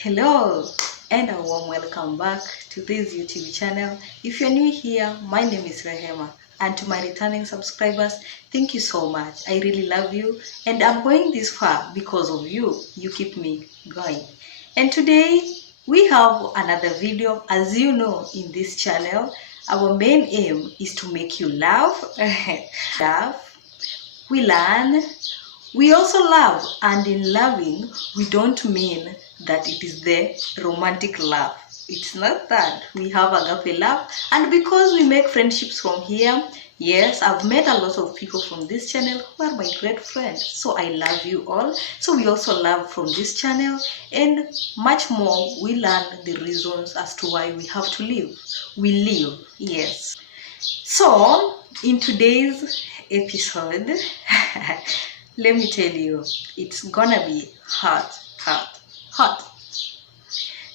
Hello and a warm welcome back to this YouTube channel. If you're new here, my name is Rehema, and to my returning subscribers, thank you so much. I really love you and I'm going this far because of you. You keep me going. And today we have another video. As you know, in this channel, our main aim is to make you laugh, we learn, we also love, and in loving, we don't mean that it is the romantic love. It's not that. We have agape love, and because we make friendships from here, yes, I've met a lot of people from this channel who are my great friends. So I love you all. So we also love from this channel, and much more, we learn the reasons as to why we have to live. We live, yes. So in today's episode, let me tell you, it's gonna be hot.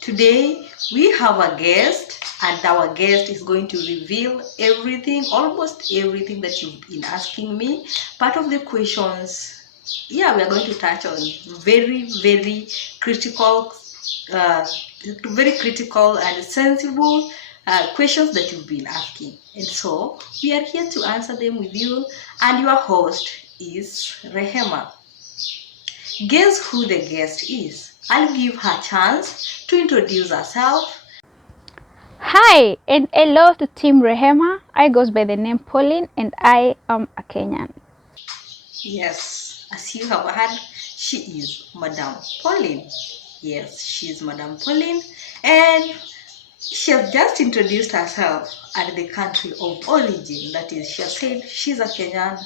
Today we have a guest, and our guest is going to reveal everything, almost everything that you've been asking me. Part of the questions, we are going to touch on very critical and sensible questions that you've been asking, and so we are here to answer them with you. And your host is Rehema. Guess who the guest is? I'll give her a chance to introduce herself. Hi and hello to Team Rehema. I goes by the name Pauline and I am a Kenyan. Yes, as you have heard, she is Madam Pauline. Yes, she is Madam Pauline, and she has just introduced herself at the country of origin. That is, she has said she's a Kenyan,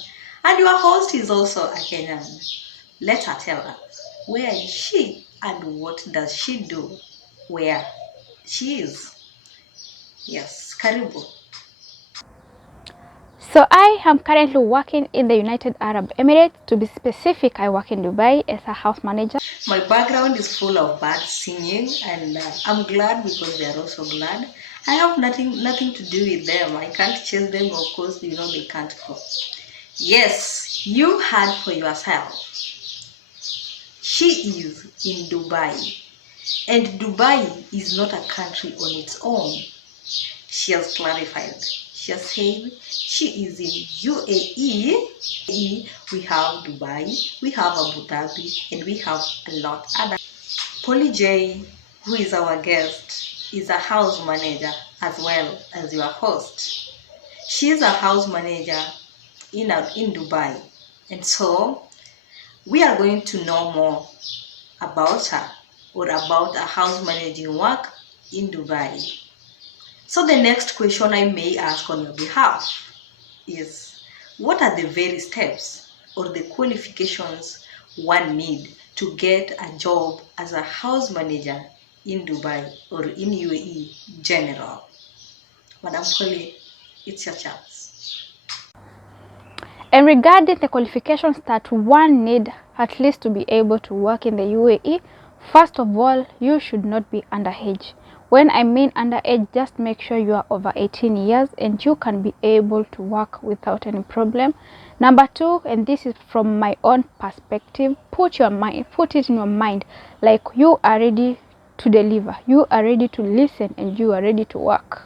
and your host is also a Kenyan. Let her tell us, where is she and what does she do where she is? Yes, karibu. So I am currently working in the United Arab Emirates. To be specific, I work in Dubai as a house manager. My background is full of birds singing, and I'm glad because they are also glad. I have nothing to do with them. I can't chase them, of course, they can't go. Yes, you heard for yourself. She is in Dubai, and Dubai is not a country on its own. She has clarified. She has said she is in UAE. We have Dubai, we have Abu Dhabi, and we have a lot other. Polly J, who is our guest, is a house manager as well as your host. She is a house manager in Dubai, and so we are going to know more about her, or about a house managing work in Dubai. So the next question I may ask on your behalf is, what are the very steps or the qualifications one need to get a job as a house manager in Dubai or in UAE general? Madam Pauline, it's your chance. And regarding the qualifications that one need at least to be able to work in the UAE, first of all, you should not be underage. When I mean underage, just make sure you are over 18 years and you can be able to work without any problem. Number two, and this is from my own perspective, put it in your mind like you are ready to deliver, you are ready to listen, and you are ready to work.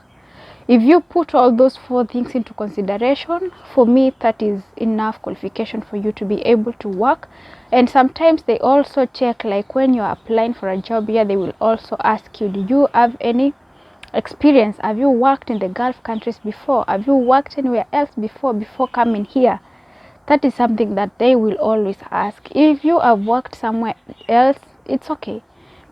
If you put all those four things into consideration, for me, that is enough qualification for you to be able to work. And sometimes they also check, like when you're applying for a job here, they will also ask you, do you have any experience? Have you worked in the Gulf countries before? Have you worked anywhere else before coming here? That is something that they will always ask. If you have worked somewhere else, it's okay.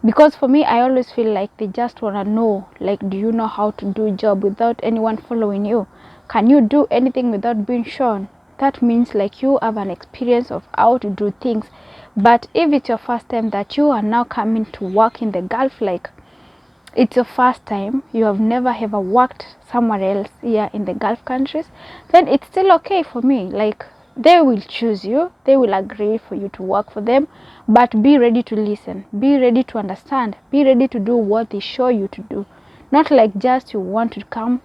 Because for me, I always feel like they just want to know, like, do you know how to do a job without anyone following you? Can you do anything without being shown? That means like you have an experience of how to do things. But if it's your first time that you are now coming to work in the Gulf, like it's your first time, you have never ever worked somewhere else here in the Gulf countries, then it's still okay for me. Like, they will choose you, they will agree for you to work for them, but be ready to listen, be ready to understand, be ready to do what they show you to do. Not like just you want to come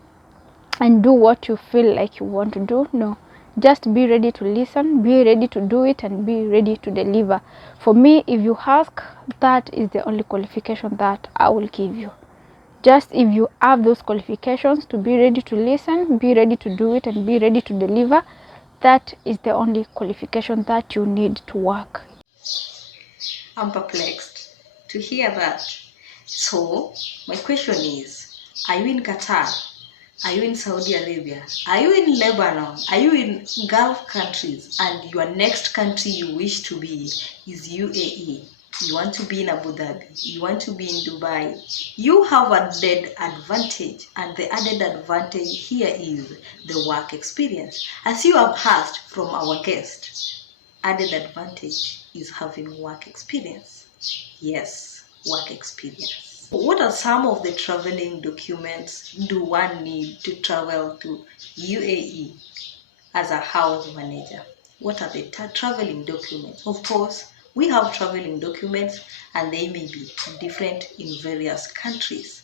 and do what you feel like you want to do. No, Just be ready to listen, be ready to do it, and be ready to deliver. For me, if you ask, that is the only qualification that I will give you. Just if you have those qualifications to be ready to listen, be ready to do it, and be ready to deliver, that is the only qualification that you need to work. I'm perplexed to hear that. So, my question is, are you in Qatar? Are you in Saudi Arabia? Are you in Lebanon? Are you in Gulf countries? And your next country you wish to be is UAE. You want to be in Abu Dhabi. You want to be in Dubai. You have an added advantage. And the added advantage here is the work experience. As you have asked from our guest, added advantage is having work experience. Yes, work experience. What are some of the traveling documents do one need to travel to UAE as a house manager? What are the traveling documents? Of course, we have traveling documents and they may be different in various countries.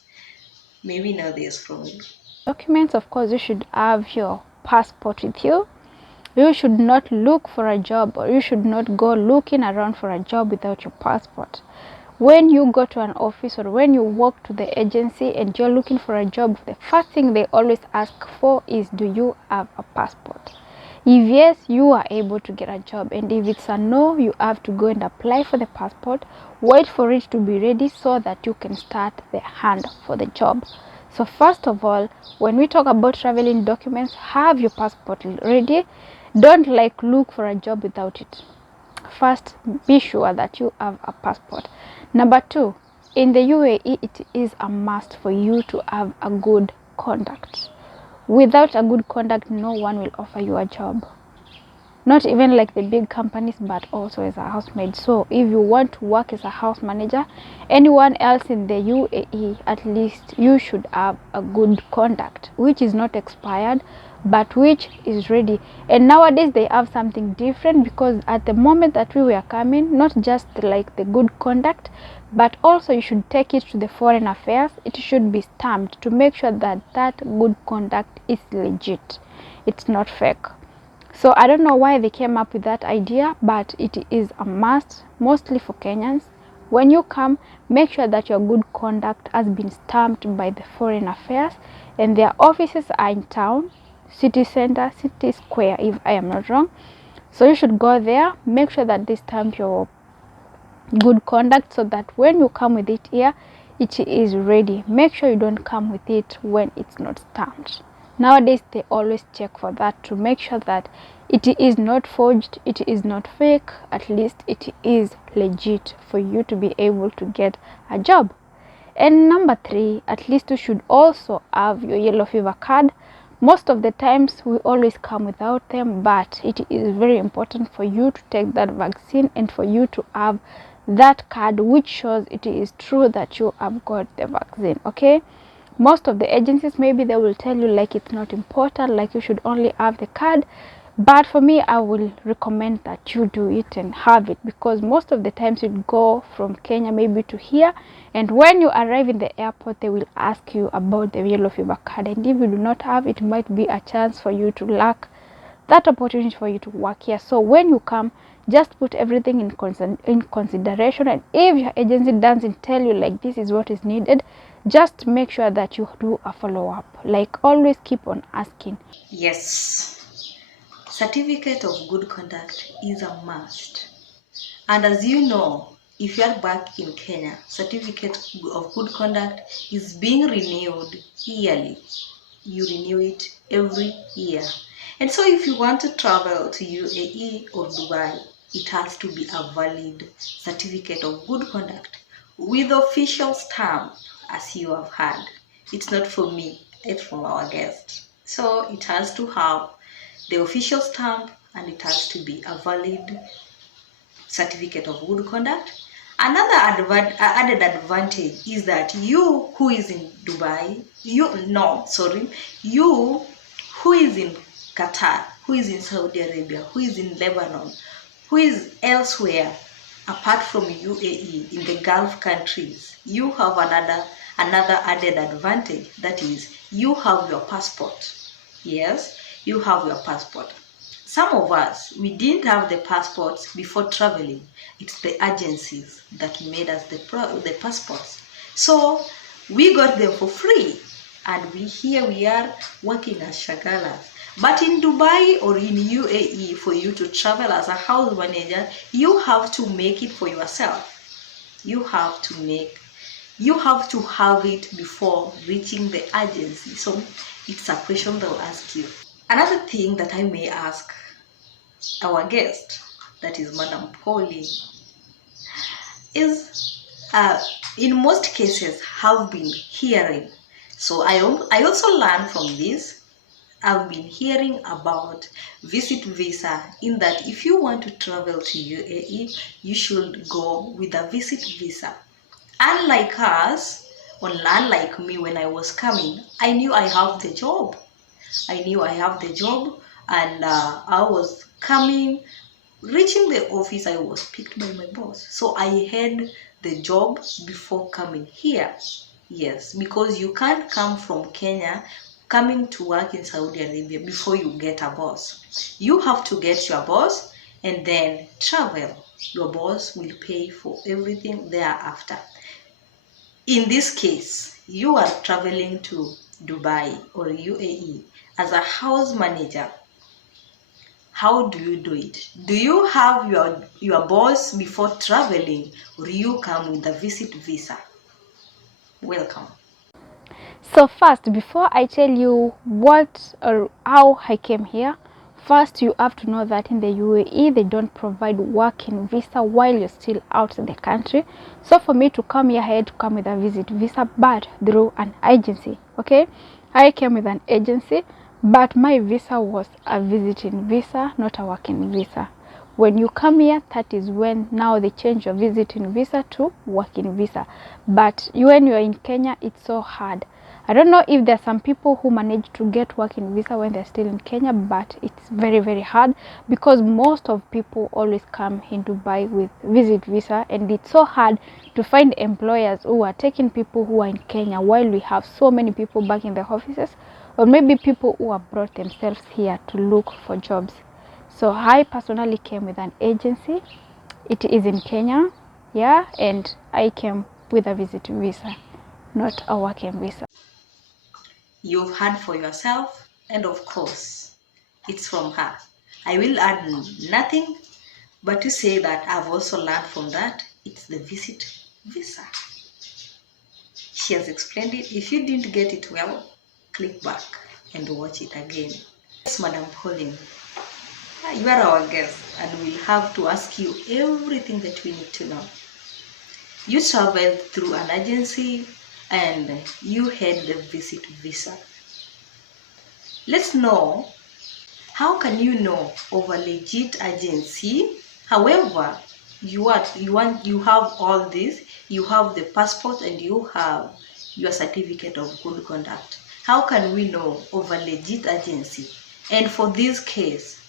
Maybe know this from you. Documents, of course, you should have your passport with you. You should not look for a job, or you should not go looking around for a job without your passport. When you go to an office or when you walk to the agency and you're looking for a job, the first thing they always ask for is, do you have a passport? If yes, you are able to get a job, and if it's a no, you have to go and apply for the passport, wait for it to be ready so that you can start the hunt for the job. So first of all, when we talk about traveling documents, have your passport ready. Don't look for a job without it. First, be sure that you have a passport. Number two, in the UAE, it is a must for you to have a good conduct. Without a good conduct, no one will offer you a job. Not even like the big companies, but also as a housemaid. So if you want to work as a house manager, anyone else in the UAE, at least you should have a good conduct, which is not expired, but which is ready. And nowadays they have something different, because at the moment that we were coming, not just like the good conduct, but also you should take it to the foreign affairs. It should be stamped to make sure that that good conduct is legit, it's not fake. So I don't know why they came up with that idea, but it is a must, mostly for Kenyans. When you come, make sure that your good conduct has been stamped by the foreign affairs, and their offices are in town, city center, city square, if I am not wrong. So you should go there, make sure that they stamp your good conduct, so that when you come with it here, it is ready. Make sure you don't come with it when it's not stamped. Nowadays they always check for that, to make sure that it is not forged, it is not fake, at least it is legit for you to be able to get a job. And number three, at least you should also have your yellow fever card. Most of the times we always come without them, but it is very important for you to take that vaccine and for you to have that card which shows it is true that you have got the vaccine. Okay, most of the agencies, maybe they will tell you like it's not important, like you should only have the card, but for me I will recommend that you do it and have it, because most of the times you go from Kenya maybe to here, and when you arrive in the airport they will ask you about the yellow fever card, and if you do not have it, might be a chance for you to lack that opportunity for you to work here. So when you come, just put everything in consideration, and if your agency doesn't tell you like this is what is needed, just make sure that you do a follow-up. Like, always keep on asking. Yes, certificate of good conduct is a must. And as you know, if you are back in Kenya, certificate of good conduct is being renewed yearly. You renew it every year. And so if you want to travel to UAE or Dubai, it has to be a valid certificate of good conduct with official stamp, as you have heard. It's not for me, it's from our guest. So it has to have the official stamp, and it has to be a valid certificate of good conduct. Another added advantage is that you who is in Dubai, you who is in Qatar, who is in Saudi Arabia, who is in Lebanon, who is elsewhere apart from UAE in the Gulf countries, you have another added advantage, that is you have your passport. Yes, you have your passport. some of us, we didn't have the passports before traveling. It's the agencies that made us the passports. So we got them for free, and here we are working as shagalas. But in Dubai or in UAE, for you to travel as a house manager, you have to make it for yourself. You have to have it before reaching the agency. So it's a question they'll ask you. Another thing that I may ask our guest, that is Madam Polly, is in most cases have been hearing. So I also learned from this. I've been hearing about visit visa, in that if you want to travel to UAE, you should go with a visit visa. Unlike us, or unlike me, when I was coming, I knew I have the job. And I was coming, reaching the office, I was picked by my boss. So I had the job before coming here. Yes, because you can't come from Kenya coming to work in Saudi Arabia before you get a boss. You have to get your boss and then travel. Your boss will pay for everything thereafter. In this case, you are traveling to Dubai or UAE as a house manager. How do you do it? Do you have your boss before traveling, or you come with a visit visa? Welcome. So first, before I tell you what or how I came here, first you have to know that in the UAE they don't provide working visa while you're still out in the country. So for me to come here, I had to come with a visit visa, but through an agency. Okay, I came with an agency, but my visa was a visiting visa, not a working visa. When you come here, that is when now they change your visiting visa to working visa. But when you're in Kenya, it's so hard. I don't know if there's some people who manage to get working visa when they're still in Kenya, but it's very, very hard because most of people always come in Dubai with visit visa, and it's so hard to find employers who are taking people who are in Kenya while we have so many people back in the offices, or maybe people who have brought themselves here to look for jobs. So I personally came with an agency. It is in Kenya, yeah, and I came with a visit visa, not a working visa. You've heard for yourself, and of course, it's from her. I will add nothing but to say that I've also learned from that. It's the visit visa. She has explained it. If you didn't get it well, click back and watch it again. Yes, Madam Pauline, you are our guest, and we have to ask you everything that we need to know. You traveled through an agency and you had the visit visa. Let's know, how can you know of a legit agency? However, you have all this, you have the passport and you have your certificate of good conduct. How can we know of a legit agency? And for this case,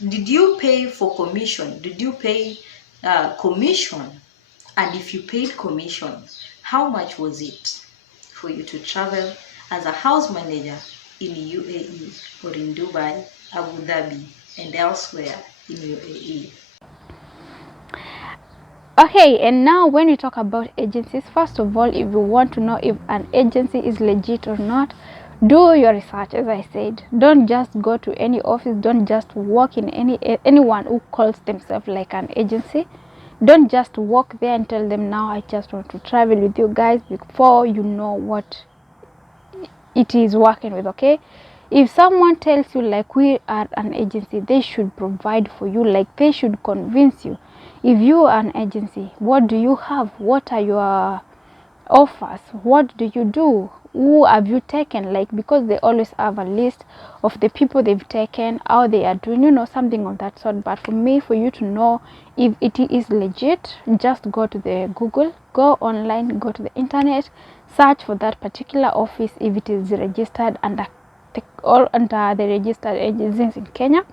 did you pay for commission? Did you pay commission? And if you paid commission, how much was it for you to travel as a house manager in UAE or in Dubai, Abu Dhabi, and elsewhere in UAE? Okay, and now when we talk about agencies, first of all, if you want to know if an agency is legit or not, do your research. As I said, don't just go to any office, don't just work in anyone who calls themselves like an agency. Don't just walk there and tell them, now I just want to travel with you guys, before you know what it is working with. Okay, if someone tells you like we are an agency, they should provide for you, like they should convince you. If you are an agency, what do you have? What are your offers? What do you do? Who have you taken? Like, because they always have a list of the people they've taken, how they are doing, you know, something of that sort. But for me, for you to know if it is legit, just go to the Google, go online, go to the internet, search for that particular office if it is registered under the registered agencies in Kenya.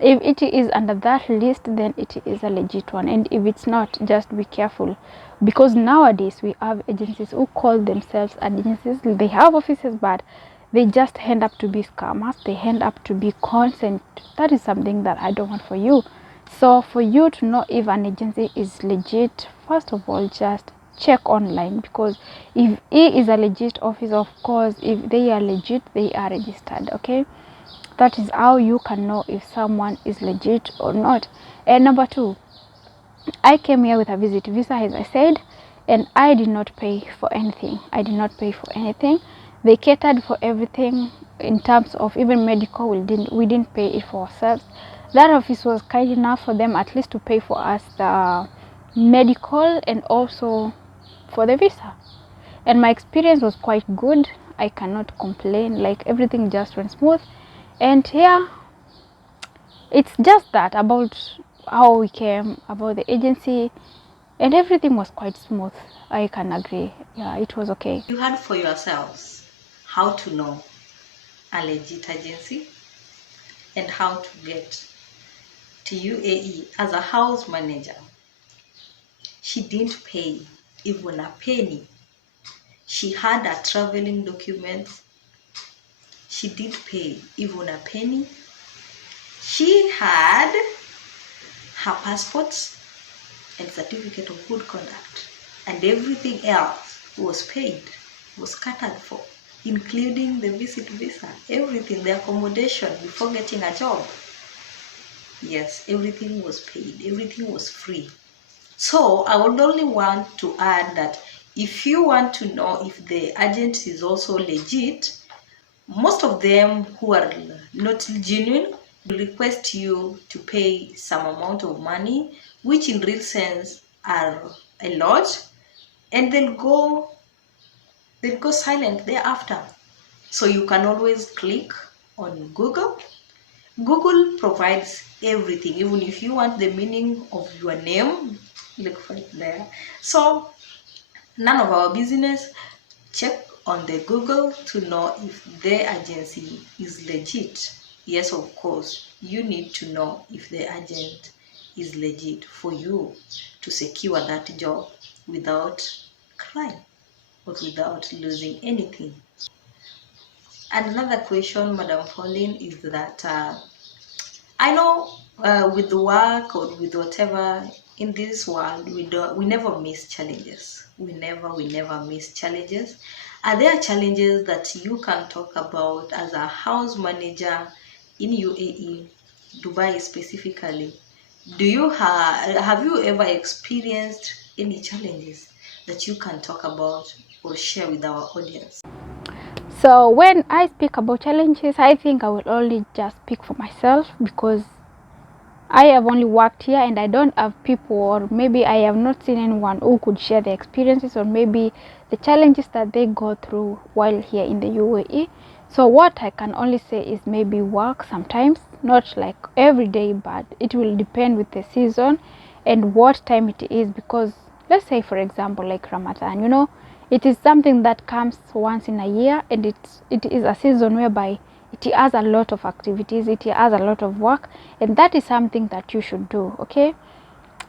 If it is under that list, then it is a legit one, and if it's not, just be careful, because nowadays we have agencies who call themselves agencies. They have offices, but they just end up to be scammers, they end up to be cons, and that is something that I don't want for you. So for you to know if an agency is legit, first of all, just check online, because if it is a legit office, of course, if they are legit, they are registered. Okay, that is how you can know if someone is legit or not. And number two, I came here with a visit visa, as I said, and I did not pay for anything. I did not pay for anything. They catered for everything in terms of even medical. We didn't pay it for ourselves. That office was kind enough for them at least to pay for us the medical and also for the visa. And my experience was quite good. I cannot complain. Like, everything just went smooth. And yeah, it's just that about how we came, about the agency, and everything was quite smooth. I can agree. Yeah, it was okay. You heard for yourselves how to know a legit agency and how to get to UAE as a house manager. She didn't pay even a penny. She had her traveling documents. She didn't pay even a penny. She had her passports and certificate of good conduct, and everything else was paid, was catered for, including the visit visa, everything, the accommodation before getting a job. Yes, everything was paid, everything was free. So I would only want to add that if you want to know if the agent is also legit, most of them who are not genuine will request you to pay some amount of money, which in real sense are a lot, and they'll go silent thereafter. So you can always click on Google. Google provides everything. Even if you want the meaning of your name, look for it there. So none of our business. Check on the Google to know if the agency is legit. Yes, of course, you need to know if the agent is legit for you to secure that job without crime or without losing anything. And another question, Madam Pauline, is that I know with the work or with whatever in this world, we never miss challenges. We never miss challenges. Are there challenges that you can talk about as a house manager in UAE, Dubai specifically? Do you have you ever experienced any challenges that you can talk about or share with our audience? So when I speak about challenges, I think I will only just speak for myself, because I have only worked here and I don't have people, or maybe I have not seen anyone who could share their experiences or maybe the challenges that they go through while here in the UAE. So what I can only say is maybe work sometimes, not like every day, but it will depend with the season and what time it is, because let's say, for example, like Ramadan, it is something that comes once in a year, and it is a season whereby it has a lot of activities, it has a lot of work, and that is something that you should do. Okay,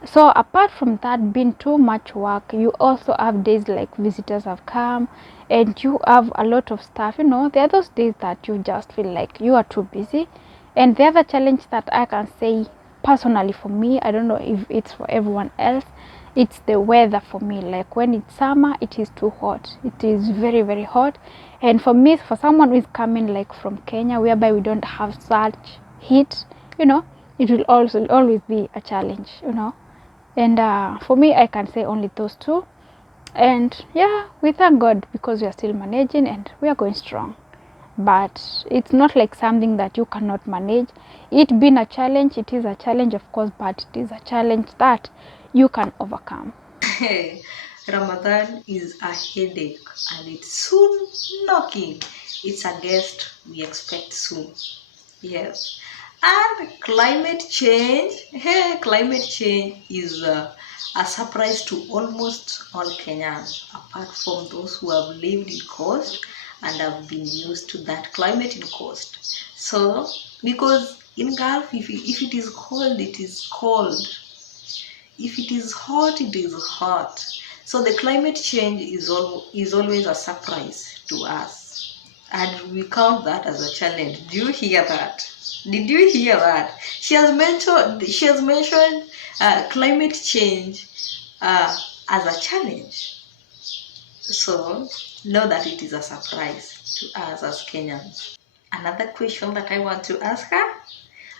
so apart from that being too much work, you also have days like visitors have come and you have a lot of stuff. There are those days that you just feel like you are too busy. And the other challenge that I can say personally for me, I don't know if it's for everyone else, it's the weather for me. Like when it's summer, it is too hot. It is very, very hot. And for me, for someone who is coming like from Kenya, whereby we don't have such heat, it will also always be a challenge. And for me, I can say only those two. And yeah, we thank God because we are still managing and we are going strong. But it's not like something that you cannot manage. It being a challenge, it is a challenge, of course, but it is a challenge that you can overcome. Ramadan is a headache and it's soon knocking. It's a guest we expect soon. Yes. And climate change is a surprise to almost all Kenyans, apart from those who have lived in coast and have been used to that climate in coast. So, because in Gulf, if it is cold, it is cold. If it is hot, it is hot. So the climate change is always a surprise to us. and we count that as a challenge. Do you hear that? Did you hear that? She has mentioned climate change as a challenge. So know that it is a surprise to us as Kenyans. Another question that I want to ask her,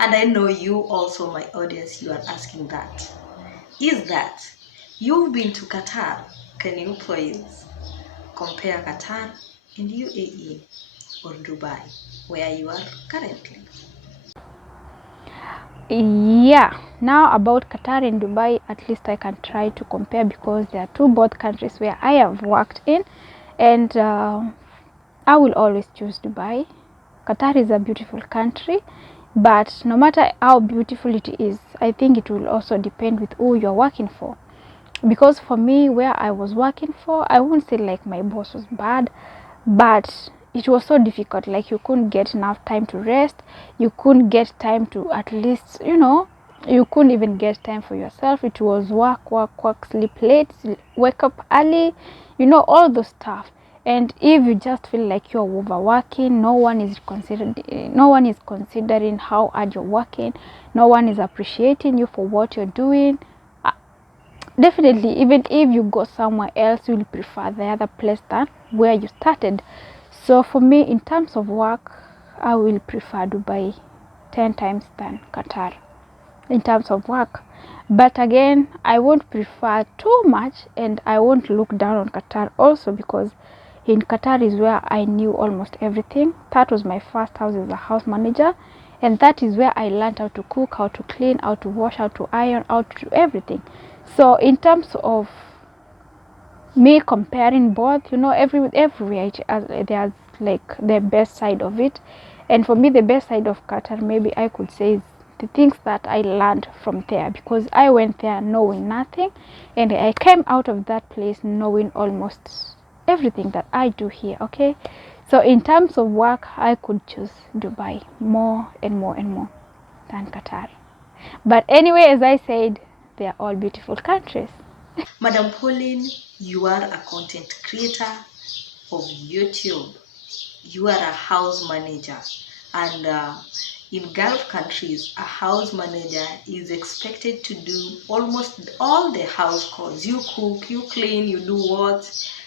and I know you also, my audience, you are asking that, is that you've been to Qatar. Can you please compare Qatar and UAE or Dubai, where you are currently? Yeah, now about Qatar and Dubai, at least I can try to compare because they are both countries where I have worked in, and I will always choose Dubai. Qatar is a beautiful country, but no matter how beautiful it is, I think it will also depend with who you're working for. Because for me, where I was working for, I won't say like my boss was bad, but it was so difficult. Like you couldn't get enough time to rest, you couldn't get time to, at least, you couldn't even get time for yourself. It was work, sleep late, wake up early, all those stuff. And if you just feel like you're overworking, no one is considering how hard you're working, no one is appreciating you for what you're doing. Definitely, even if you go somewhere else, you'll prefer the other place than where you started. So for me, in terms of work, I will prefer Dubai 10 times than Qatar in terms of work. But again, I won't prefer too much, and I won't look down on Qatar also, because in Qatar is where I knew almost everything. That was my first house as a house manager, and that is where I learned how to cook, how to clean, how to wash, how to iron, how to do everything. So in terms of me comparing both, everywhere there's like the best side of it. And for me, the best side of Qatar, maybe I could say, is the things that I learned from there, because I went there knowing nothing, and I came out of that place knowing almost everything that I do here. Okay, so in terms of work, I could choose Dubai more and more and more than Qatar. But anyway, as I said, they are all beautiful countries. Madam Pauline, you are a content creator of YouTube. You are a house manager, and in Gulf countries, a house manager is expected to do almost all the house chores. You cook, you clean, you do what?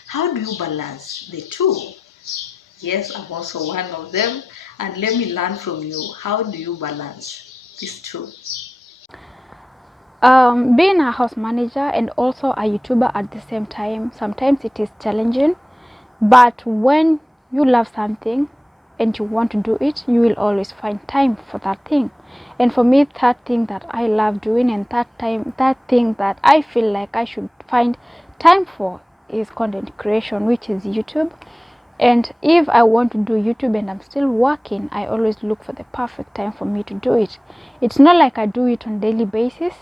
How do you balance the two? Yes, I'm also one of them, and let me learn from you. How do you balance these two? Being a house manager and also a YouTuber at the same time, sometimes it is challenging, but when you love something and you want to do it, you will always find time for that thing. And for me, that thing that I love doing, and that thing that I feel like I should find time for, is content creation, which is YouTube. And if I want to do YouTube and I'm still working, I always look for the perfect time for me to do it. It's not like I do it on daily basis,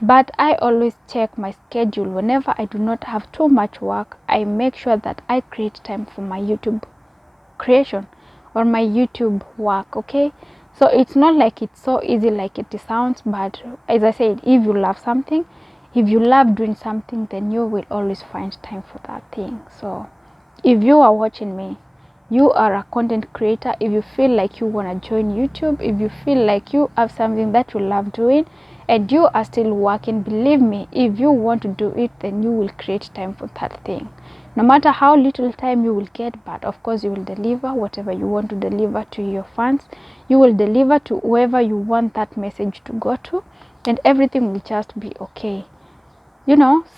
but I always check my schedule. Whenever I do not have too much work, I make sure that I create time for my YouTube creation or my YouTube work. Okay, so it's not like it's so easy like it sounds, but as I said, if you love something, if you love doing something, then you will always find time for that thing. So if you are watching me, you are a content creator, if you feel like you want to join YouTube, if you feel like you have something that you love doing and you are still working, believe me, if you want to do it, then you will create time for that thing. No matter how little time you will get, but of course you will deliver whatever you want to deliver to your fans. You will deliver to whoever you want that message to go to, and everything will just be okay.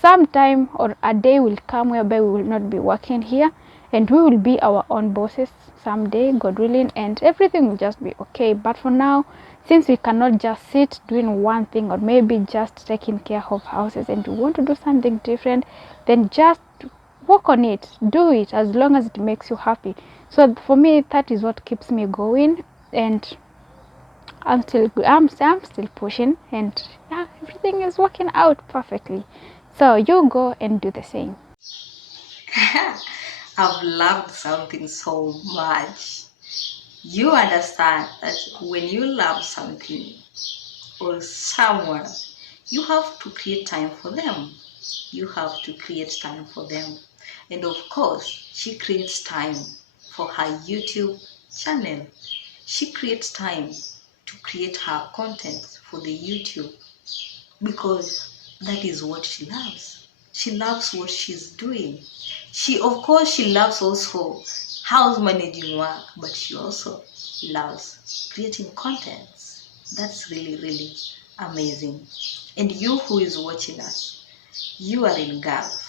Sometime or a day will come whereby we will not be working here, and we will be our own bosses someday, God willing, and everything will just be okay. But for now, since we cannot just sit doing one thing, or maybe just taking care of houses, and we want to do something different, then just work on it, do it as long as it makes you happy. So for me, that is what keeps me going, and I'm still pushing, and yeah, everything is working out perfectly. So you go and do the same. I've loved something so much. You understand that when you love something or someone, you have to create time for them. You have to create time for them. And of course, she creates time for her YouTube channel. She creates time to create her content for the YouTube because that is what she loves. She loves what she's doing. Of course, she loves also house managing work, but she also loves creating contents. That's really, really amazing. And you who is watching us, you are in Gulf.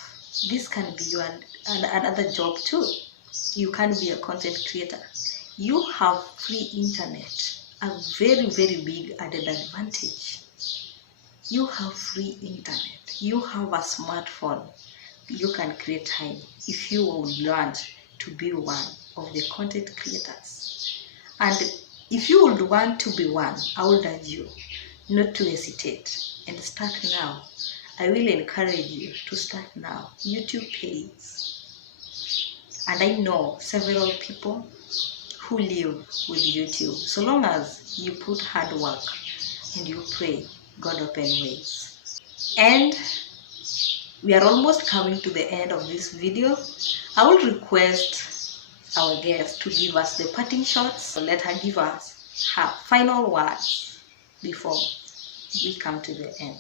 This can be your another job too. You can be a content creator. You have free internet, a very, very big added advantage. You have free internet. You have a smartphone. You can create time if you would want to be one of the content creators. And if you would want to be one, I would urge you not to hesitate and start now. I will encourage you to start now. YouTube pays. And I know several people who live with YouTube. So long as you put hard work and you pray, God open ways. And we are almost coming to the end of this video. I will request our guest to give us the parting shots. So let her give us her final words before we come to the end.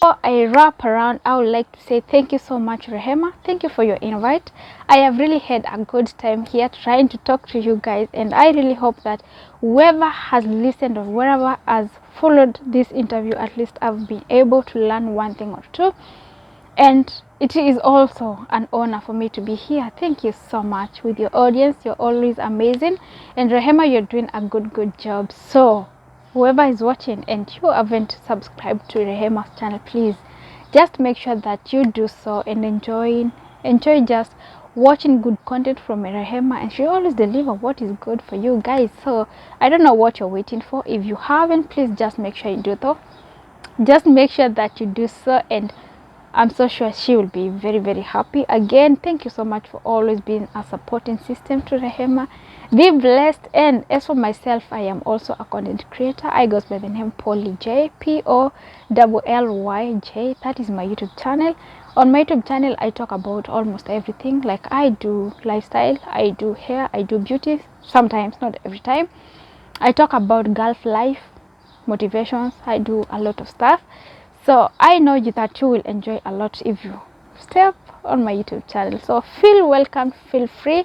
Before I wrap around, I would like to say thank you so much, Rehema. Thank you for your invite. I have really had a good time here trying to talk to you guys, and I really hope that whoever has listened or wherever has followed this interview, at least I've been able to learn one thing or two. And it is also an honor for me to be here. Thank you so much. With your audience, you're always amazing, and Rehema, you're doing a good job. So whoever is watching and you haven't subscribed to Rehema's channel, please just make sure that you do so and enjoy just watching good content from Rehema, and she always deliver what is good for you guys. So I don't know what you're waiting for. If you haven't, please just make sure you do though. Just make sure that you do so, and I'm so sure she will be very happy. Again, thank you so much for always being a supporting system to Rehema. Be blessed. And as for myself, I am also a content creator. I go by the name Polly J, POLLYJ. That is my YouTube channel. On my YouTube channel, I talk about almost everything. Like I do lifestyle, I do hair, I do beauty. Sometimes, not every time. I talk about Gulf life, motivations. I do a lot of stuff. So I know that you will enjoy a lot if you step on my YouTube channel. So feel welcome, feel free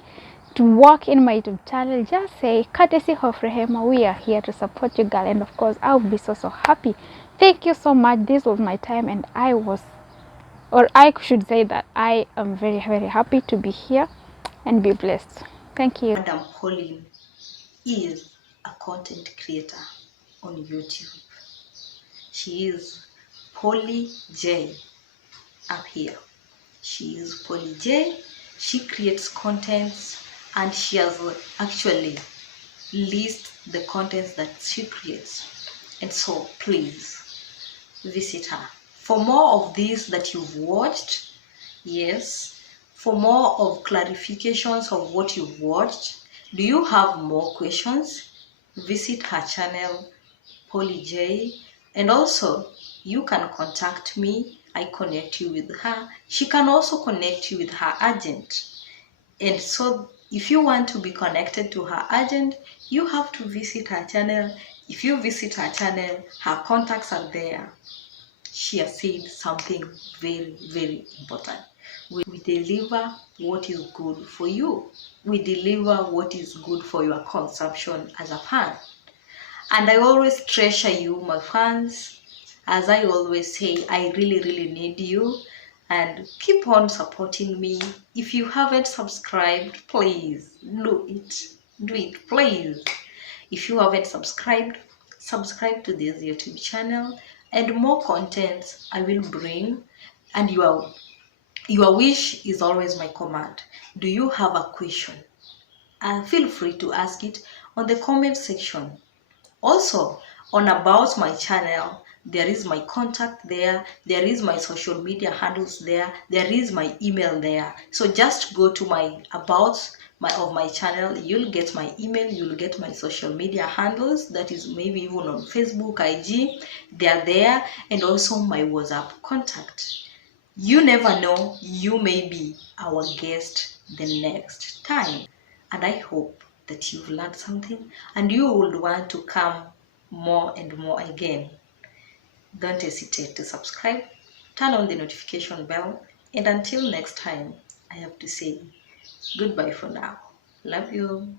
to walk in my YouTube channel. Just say, courtesy of Rehema, we are here to support you, girl. And of course, I will be so happy. Thank you so much. This was my time, and I should say that I am very happy to be here, and be blessed. Thank you. Madam Pauline is a content creator on YouTube. She is Polly J up here. She is Polly J. She creates contents, and she has actually listed the contents that she creates. And so please visit her. For more of this that you've watched, yes, for more of clarifications of what you've watched, do you have more questions? Visit her channel, Polly J. And also, you can contact me. I connect you with her. She can also connect you with her agent. And so if you want to be connected to her agent, you have to visit her channel. If you visit her channel, her contacts are there. She has said something very important. We deliver what is good for you. We deliver what is good for your consumption as a fan. And I always treasure you, my fans. As I always say, I really need you, and keep on supporting me. If you haven't subscribed, please do it please. If you haven't subscribed, subscribe to this YouTube channel, and more content I will bring. And your wish is always my command. Do you have a question? Feel free to ask it on the comment section. Also, on about my channel, there is my contact there, there is my social media handles there, there is my email there. So just go to my about of my channel, you'll get my email, you'll get my social media handles, that is maybe even on Facebook, IG, they are there, and also my WhatsApp contact. You never know, you may be our guest the next time. And I hope that you've learned something and you would want to come more and more again. Don't hesitate to subscribe, turn on the notification bell, and until next time, I have to say goodbye for now. Love you.